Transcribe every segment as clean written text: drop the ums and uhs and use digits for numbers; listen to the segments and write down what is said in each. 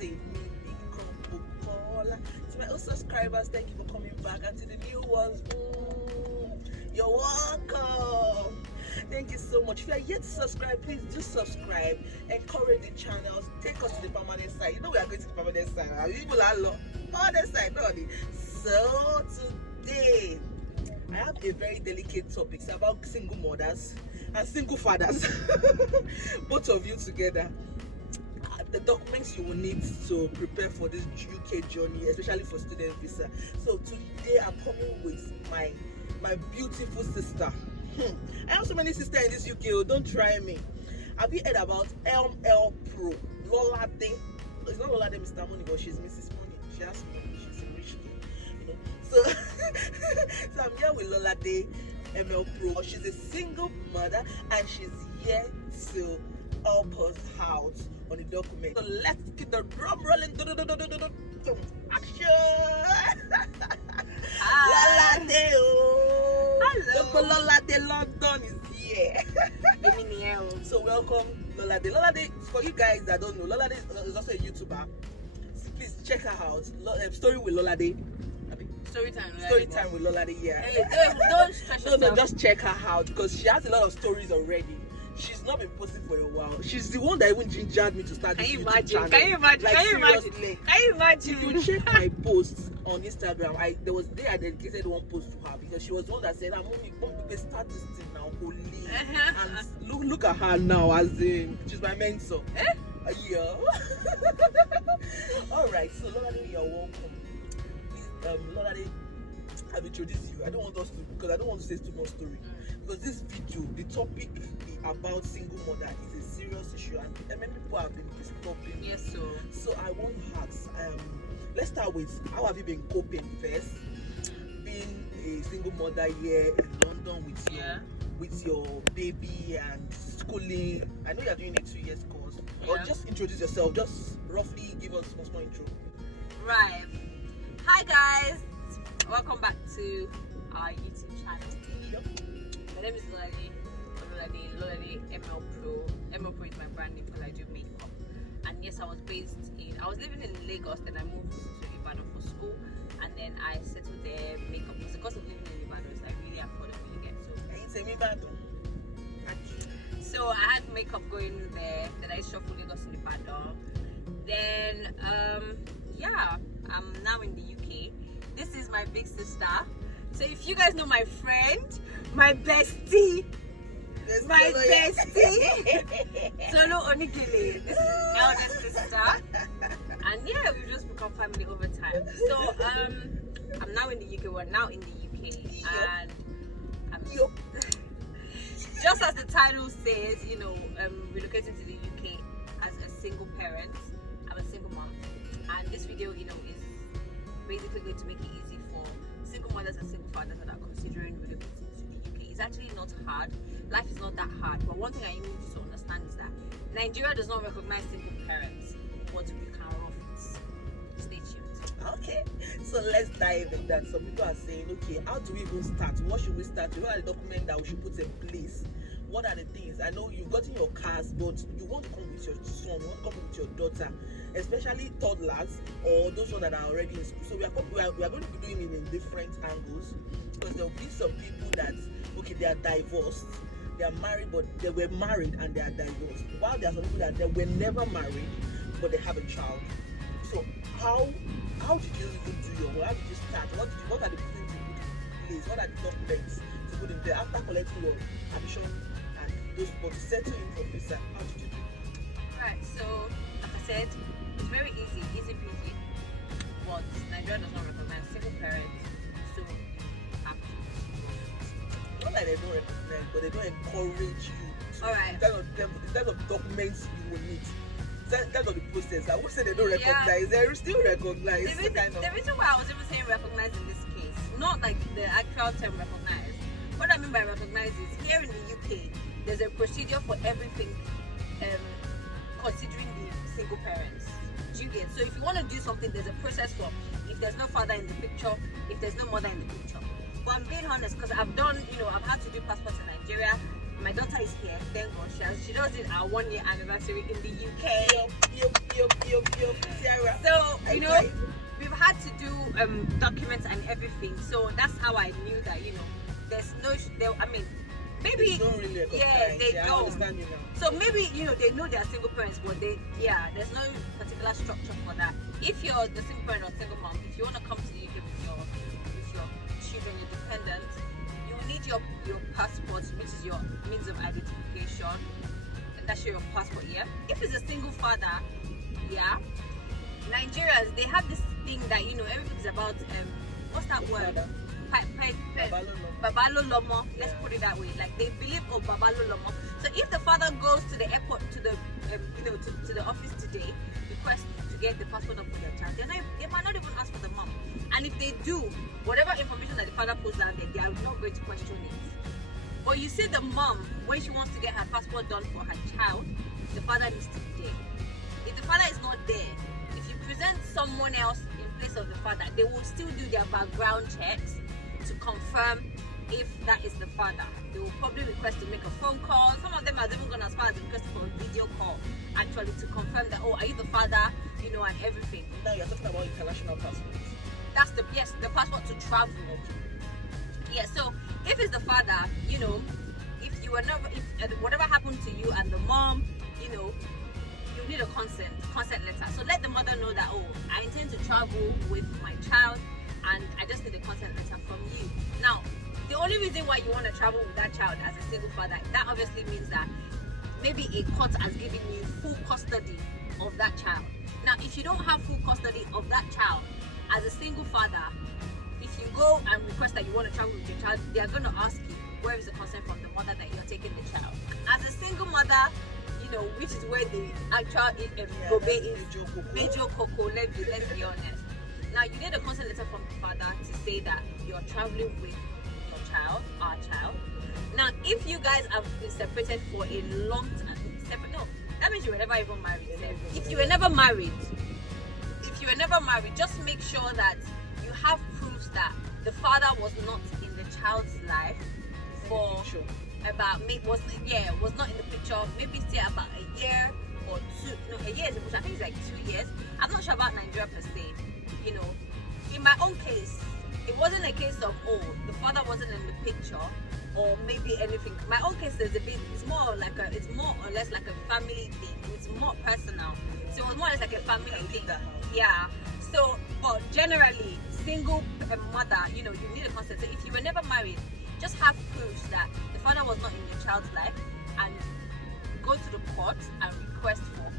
To my old subscribers, thank you for coming back, and to the new ones, you're welcome. Thank you so much. If you are yet to subscribe, please do subscribe. Encourage the channels. Take us to the permanent side. You know we are going to the permanent side. People are permanent side, don't they? So today I have a very delicate topic. It's about single mothers and single fathers. Both of you together. The documents you will need to prepare for this UK journey, especially for student visa. So today I'm coming with my beautiful sister. I have so many sisters in this UK. Oh, don't try me. Have you heard about LL Pro? Lolade. It's not Lolade Mr. Money, but she's Mrs. Money. She has money. She's a rich girl. You know. So I'm here with Lolade ML Pro. She's a single mother and she's here to help us out on the document. So let's keep the drum rolling. Action! Lolade, hello. Lolade London is here. So welcome, Lolade. Lolade, for you guys that don't know, Lolade is also a YouTuber. Please check her out. Story with Lolade. Story time with Lolade. Yeah. Hey, don't stress yourself. No, just check her out because she has a lot of stories already. She's not been posting for a while. She's the one that even gingered me to start this YouTube channel. Can you imagine? Like, Can you imagine? If you check my posts on Instagram, there was day I dedicated one post to her because she was the one that said, "Mommy, start this thing now, holy." And look at her now, as in she's my mentor. Yeah. All right. So Lolade, you're welcome. Please, Lolade, I've introduced you. I don't want to say too much story. Because this video, the topic about single mother is a serious issue and many people have been disturbing. Yes, so I want to ask, let's start with how have you been coping first? Being a single mother here in London with your baby and schooling. I know you're doing a 2 years course. Yeah. Or just introduce yourself, just roughly give us a small intro. Right. Hi guys, welcome back to our YouTube channel. Yep. My name is Lolade ML Pro. ML Pro is my brand name because I do makeup. And yes, I was living in Lagos, then I moved to Ibadan for school, and then I settled there. Makeup was the cost of living in Ibadan is like really affordable, you get so I had makeup going there, then I shuffled Lagos in Ibadan. Then I'm now in the UK. This is my big sister. So if you guys know my friend, my bestie, Solo Onikile, this is my eldest sister, and yeah, we've just become family over time. So I'm now in the UK. We're now in the UK, and I'm just as the title says, relocating to the UK as a single parent. I'm a single mom, and this video, is basically going to make it easy for single mothers and single fathers that are considering relocating to the UK. It's actually not hard. Life is not that hard. But one thing I need you to understand is that Nigeria does not recognize single parents, but we can rough it. Stay tuned. Okay, so let's dive in that. Some people are saying, okay, how do we even start? What should we start with? What are the documents that we should put in place? What are the things? I know you've gotten your cars, but you want to come with your son, you want to come with your daughter, especially toddlers or those ones that are already in school. So we are going to be doing it in different angles because there will be some people that, okay, they are divorced, they are married, but they were married and they are divorced. While there are some people that they were never married, but they have a child. So how did you even do your work? How did you start? What are the things you put in place? What are the documents to put in there after collecting your admission and those, but to settle in for visa? How did you do it? Right, so like I said, it's very easy peasy. But Nigeria does not recognize single parents, so you have to. Not like they don't recognize, but they don't encourage you. Alright. In terms of documents you will need. In terms of the process, I would say they don't recognize. They still recognize. The reason why I was even saying recognize in this case, not like the actual term recognize. What I mean by recognize is here in the UK, there's a procedure for everything, considering the single parents. Do you get? So if you want to do something, there's a process for if there's no father in the picture, if there's no mother in the picture. But I'm being honest because I've done, I've had to do passports in Nigeria. My daughter is here, thank God. She does it our 1 year anniversary in the UK. Your tiara. So, I you know, like. we've had to do documents and everything. So that's how I knew that, you know, there's no, I mean, maybe, They don't really recognize. yeah, they I don't. understand you now. So maybe, you know, they know they're single parents, but there's no particular structure for that. If you're the single parent or single mom, if you want to come to the UK with your children, your dependents, you will need your passport, which is your means of identification, and that's your passport, yeah? If it's a single father, yeah, Nigerians, they have this thing that, you know, everything's about, what's that word? Babalo Lomo, let's put it that way. Like they believe, oh, Babalo Lomo. So if the father goes to the airport, to the to the office today, request to get the passport for their child, they might not even ask for the mom. And if they do, whatever information that the father puts down there, they are not going to question it. But you see the mom, when she wants to get her passport done for her child, the father needs to be there. If the father is not there, if you present someone else in place of the father, they will still do their background checks to confirm if that is the father. They will probably request to make a phone call. Some of them are even gone as far as requesting for a video call, actually, to confirm that, oh, are you the father, you know, and everything. Now you're talking about international passports. That's the passport to travel. Yeah, so if it's the father, you know, if whatever happened to you and the mom, you know, you need a consent letter. So let the mother know that, oh, I intend to travel with my child, and I just need a consent letter from you. Now, the only reason why you want to travel with that child as a single father, that obviously means that maybe a court has given you full custody of that child. Now, if you don't have full custody of that child as a single father, if you go and request that you want to travel with your child, they are going to ask you, where is the consent from the mother that you're taking the child? As a single mother, you know, which is where the actual gobe is major cocoa, let's be honest. Now, you need a consent letter from the father to say that you're traveling with your child, our child. Now, if you guys have been separated for a long time, that means you were never even married. If you were never married, just make sure that you have proofs that the father was not in the child's life for about was not in the picture, maybe say about a year or two. No, a year is I think it's like 2 years. I'm not sure about Nigeria per se. You know, in my own case, it wasn't a case of, oh, the father wasn't in the picture or maybe anything. My own case is it's more or less like a family thing. It's more personal. So it was more or less like a family thing. Yeah. So, but generally, single mother, you know, you need a consent. So if you were never married, just have proofs that the father was not in your child's life, and go to the court and request for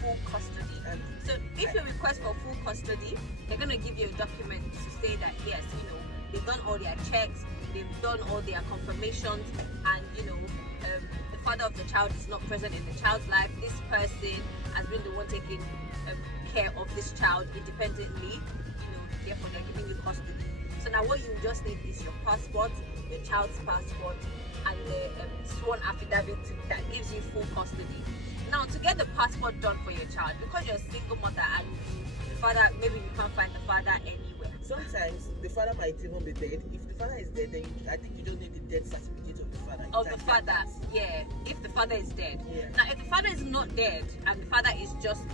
full custody. So if you request for full custody, they're going to give you a document to say that, yes, you know, they've done all their checks, they've done all their confirmations, and, you know, the father of the child is not present in the child's life. This person has been the one taking care of this child independently, you know, therefore they're giving you custody. So now what you just need is your passport, your child's passport, and the sworn affidavit that gives you full custody. Now, to get the passport done for your child, because you're a single mother and the father, maybe you can't find the father anywhere. Sometimes the father might even be dead. If the father is dead, then I think you don't need the death certificate of the father. Yeah. If the father is dead. Yeah. Now, if the father is not dead and the father is just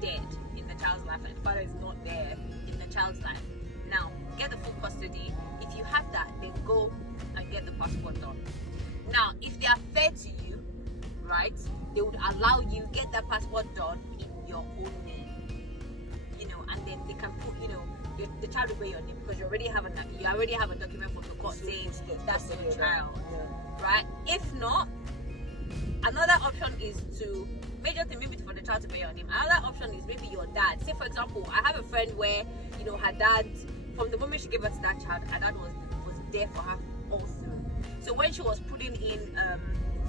dead in the child's life, and the father is not there in the child's life, now get the full custody. If you have that, then go and get the passport done. Now, if they are fair to you, right, they would allow you get that passport done in your own name, you know, and then they can put, you know, the child will bear your name because you already have a document from the court saying that's your child, right? If not, another option is to maybe for the child to bear your name. Another option is maybe your dad. Say, for example, I have a friend where, you know, her dad, from the moment she gave birth to that child, her dad was there for her all through. So when she was putting in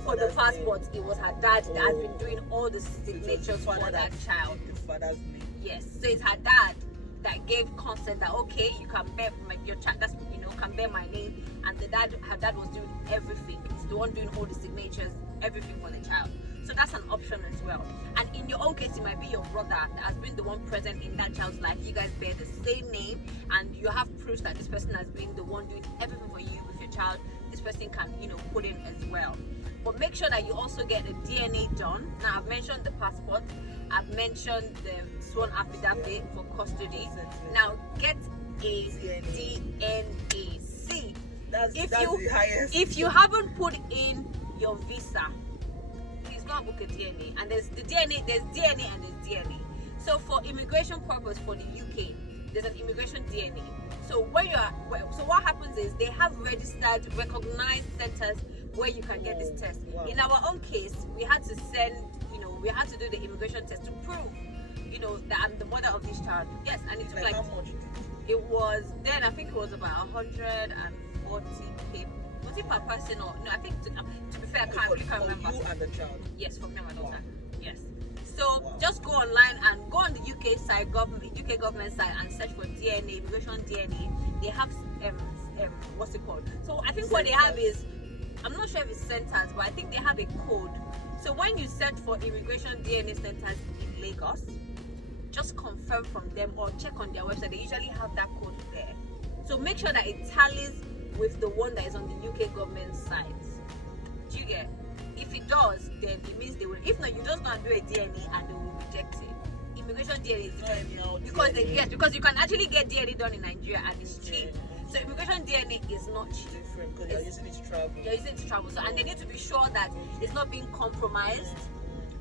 for the passport, it was her dad that has been doing all the signatures for that child. The father's name. Yes, so it's her dad that gave consent that, okay, you can bear your child, that's, you know, can bear my name, and her dad was doing everything. He's the one doing all the signatures, everything for the child. So that's an option as well. And in your own case, it might be your brother that has been the one present in that child's life. You guys bear the same name, and you have proofs that this person has been the one doing everything for you with your child. This person can, you know, put in as well. But make sure that you also get the DNA done. Now, I've mentioned the passport. I've mentioned the sworn affidavit for custody. Now get a DNA. See, That's if the highest. if you haven't put in your visa, please go and book a DNA. And there's DNA and there's DNA. So for immigration purpose for the UK, there's an immigration DNA. So so what happens is they have registered, recognized centers where you can get this test. Wow. In our own case, we had to send, we had to do the immigration test to prove, that I'm the mother of this child. Yes, and it took How much? it was then, I think it was about 140k. Was it per person or no? I think to be fair, I can't remember. You and the child. Yes, for me and my daughter. Wow. Yes. So just go online and go on the UK side, UK government side, and search for DNA, immigration DNA. They have what's it called? So I think what they have is, I'm not sure if it's centers, but I think they have a code. So when you search for immigration DNA centers in Lagos, just confirm from them or check on their website. They usually have that code there. So make sure that it tallies with the one that is on the UK government site. Do you get? If it does, then it means they will. If not, you just go and do a DNA and they will reject it. Immigration DNA is different because you can actually get DNA done in Nigeria and it's cheap. So immigration DNA is not cheap. Different because you're using it to travel. You're using it to travel. So and they need to be sure that it's not being compromised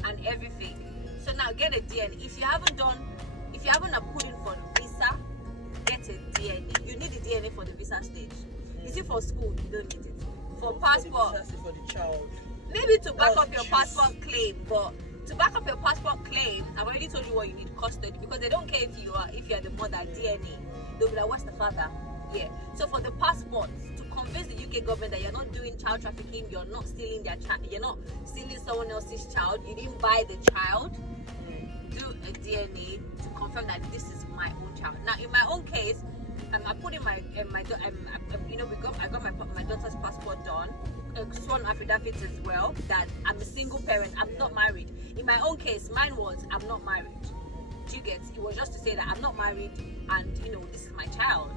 and everything. So now get a DNA. If you haven't put in for visa, get a DNA. You need the DNA for the visa stage. You see, for school you don't need it. For passport, for the child. Maybe to back up your passport claim, but to back up your passport claim, I've already told you what you need: custody, because they don't care if you're the mother, DNA. They'll be like, what's the father? Yeah. So for the passport, to convince the UK government that you're not doing child trafficking, you're not stealing their child, you're not stealing someone else's child, you didn't buy the child, do a DNA to confirm that this is my own child. Now, in my own case, I put in I got my daughter's passport done, sworn affidavit as well that I'm a single parent, I'm not married. In my own case, mine was I'm not married. Do you get? It was just to say that I'm not married and this is my child.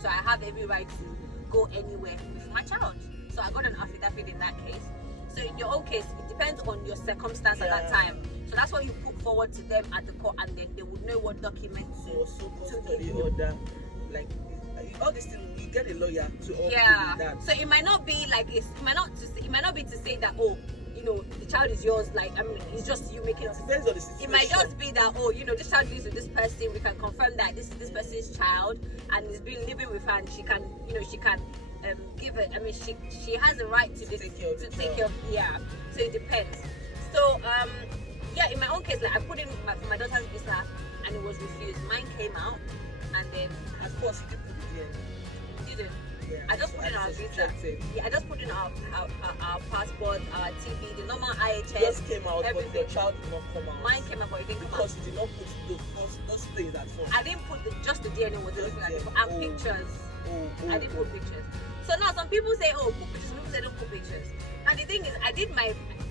So I have every right to go anywhere with my child. So I got an affidavit in that case. So in your own case, it depends on your circumstance at that time. So that's what you put forward to them at the court, and then they would know what documents to give you. Order, like all these things, you get a lawyer to do that. So it might not be like it might not be to say that the child is yours. Like it's just you making it. Depends on the situation. It might just be that this child lives with this person. We can confirm that this is this person's child, and he's been living with her, and she can give it. I mean, she has a right to take care of. Yeah. So it depends. So in my own case, like I put in for my daughter's visa, and it was refused. Mine came out, and then of course you did put it in. Didn't. Yeah. I just put in our visa. Yeah, I just put in our passport, our TV, the normal IHS. Yours came out, but your child did not come out. Mine came out, but it didn't come out. Because you did not put those things at first. I didn't put just the DNA was the only thing I did put, and pictures. I didn't put pictures. So now some people say, put pictures. Some people say don't put pictures. And the thing is,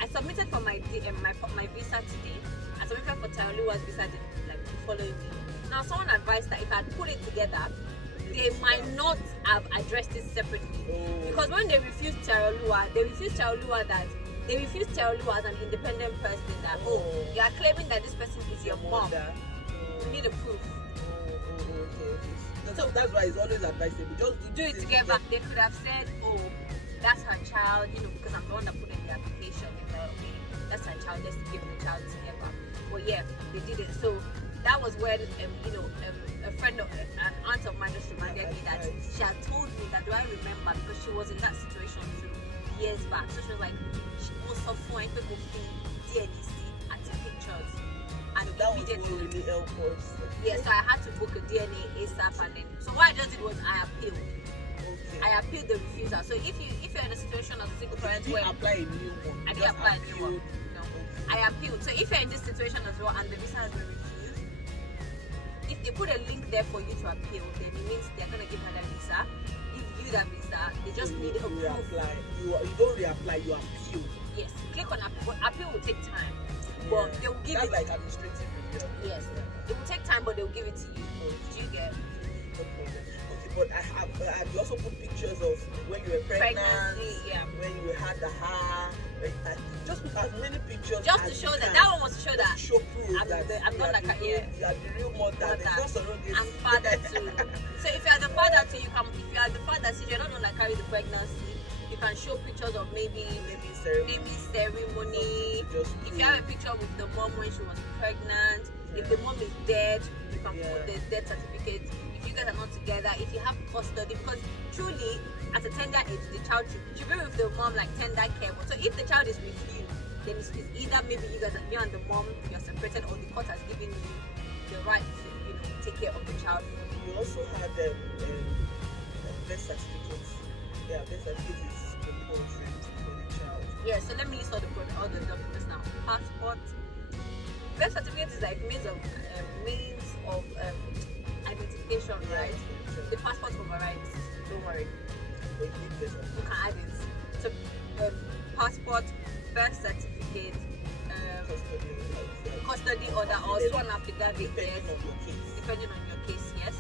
I submitted for my visa today. I submitted for Taraluwa's visa like the following week. Now someone advised that if I put it together, they might not have addressed it separately. Because when they refused Taraluwa as an independent person, that you are claiming that this person is your mom. You need a proof. So that's why it's always advisable. Just do it together. They could have said, that's her child, because I'm the one that put in the application. That's her child, let's give the child together. But yeah, they did it. So that was when a friend, an aunt of mine just reminded me that she had told me that, do I remember, because she was in that situation 2 years back. So she was like, she was so fine, people see DNC and take pictures. And that immediately really helped us. Yes, so I had to book a DNA ASAP, and then so what I just did was I appealed. Okay. I appealed the refusal. So if you're in a situation of single parent where apply a new one. I didn't apply a new one. No. I appealed. So if you're in this situation as well and the visa has been refused, if they put a link there for you to appeal, then it means they're gonna give her that visa. Give you that visa. They just need a proof. You don't reapply, you appeal. Yes. Click on appeal. Appeal will take time. But they will give That's like administrative review. Yes. It will take time, but they will give it to you. Do you get? no problem. Okay, but I also put pictures of when you were pregnant, Pregnancy, yeah. when you had the hair. Just put as many pictures Just as to show you that can. one was to show that To show proof I'm that not like a, yeah. you are the real mother. There's no surrogate. I'm father too. So if you are the father too, you can. If you are the father, since you're not gonna carry the pregnancy, you can show pictures of maybe ceremony. If you have a picture with the mom when she was pregnant, if the mom is dead, you can put the death certificate. If you guys are not together, if you have custody, because truly at a tender age, the child should be with the mom like tender care. So if the child is with you, then it's either maybe you and the mom you're separated, or the court has given you the right to take care of the child. You also had birth certificates. Yeah, birth certificate is compulsory for the child. Yeah, so let me list all the documents now. Passport. Birth certificate is like means of identification, right? The passport overrides. Don't worry. But you need birth certificate. You can add it. So passport, birth certificate, custody order, or sworn affidavit. Depending on your case, yes.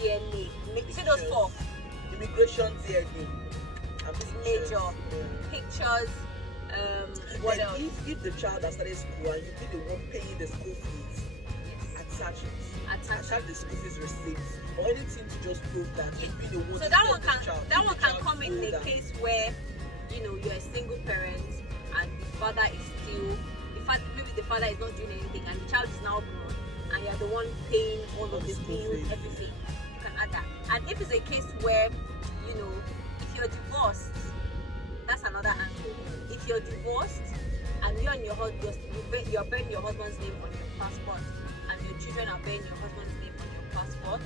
DNA. You see those four? Immigration, DNA. Major. Pictures. What else? If the child has started school and you be the one paying the school fees, attach it. Attach the school fees receipts or anything to just prove that you be the one. So that one can come in a case where you're a single parent and the father is still. Maybe the father is not doing anything and the child is now grown and you're the one paying all of the bills, everything. You can add that. And if it's a case where if you're divorced, that's another angle. If you're divorced and you and your husband, you're bearing your husband's name on your passport, and your children are bearing your husband's name on your passport,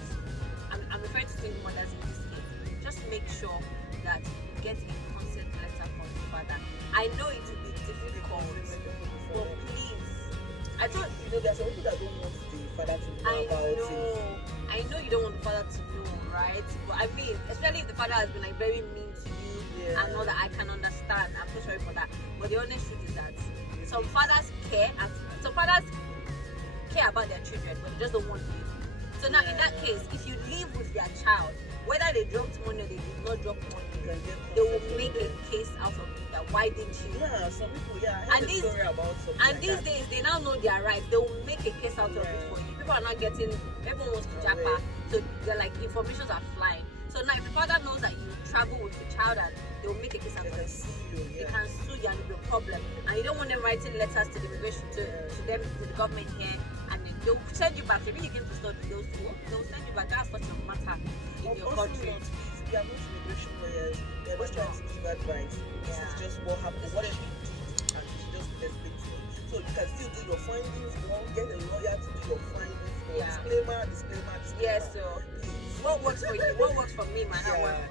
I'm referring to single mothers in this case. Just make sure that you get a consent letter from the father. I know it will be difficult, but please. I don't. There's some people that don't want the father to know about it. I know you don't want the father to know, right? But I mean, especially if the father has been like very mean to you and all that, I can understand. I'm so sorry for that. But the honest truth is that some fathers care about their children, but they just don't want to live. So now in that case, if you live with their child, whether they dropped money or they did not drop money, they will make a case out of it. That why didn't you? Yeah, some people, I heard a story about something. And these days, they now know their rights. They will make a case out of it for you. People are not getting, everyone wants to japa, so they're like, informations are flying. So now if the father knows that you travel with the child and they will make a case out of it, they can sue you and it'll be a problem. And you don't want them writing letters to the immigration, to them, to the government here, and then they'll send you back. If you came to study those two, they'll send you back. That's such a matter in your country. They are not immigration lawyers. They're just trying to give advice. This is just what happened, what she did, and she just explained to you. So you can still do your findings. Don't get a lawyer to do your findings. Disclaimer. Yes, so what works for you? What works for me, man?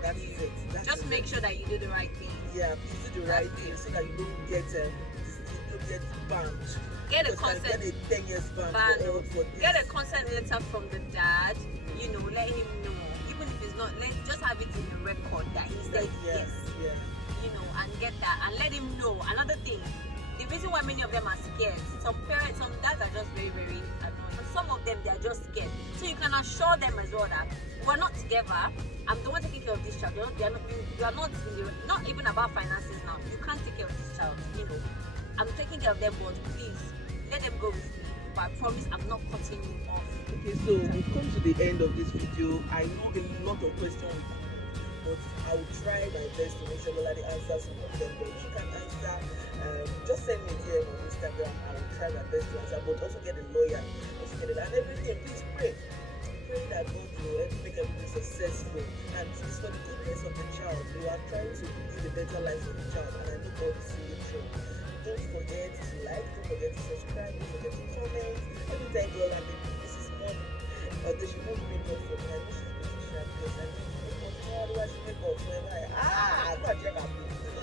That's it. Just make sure that you do the right thing. Yeah, please do the right thing so that you don't get banned. Get a consent. Get a 10 years ban. Get a consent letter from the dad. Let him know. Even if it's not, just have it in the record that he said yes. And get that, and let him know. Another thing, the reason why many of them are scared, some dads are just very, very annoying, but some of them, they are just scared. So you can assure them as well that we're not together. I'm the one taking care of this child. You are not even about finances now. You can't take care of this child. I'm taking care of them, but please let them go with me. But I promise I'm not cutting you off. Okay, so we've come to the end of this video. I know a lot of questions, but I will try my best to make sure Lolade answers some of them. But if you can answer, just send me a DM on Instagram. I will try my best to answer, but also get a lawyer, and everything. Please pray that God will make everything successful, and it's for the goodness of the child. You are trying to live a better life for the child, and I know God is seeing you through. Don't forget to like, don't forget to subscribe, don't forget to comment. Every time Lolade, this is money. They should not make up for me. I know she's British because I know how do I make up for her? I can't check up.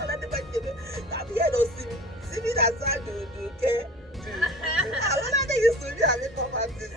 I'm here to see me that's how to care. I want to use to be a makeup artist.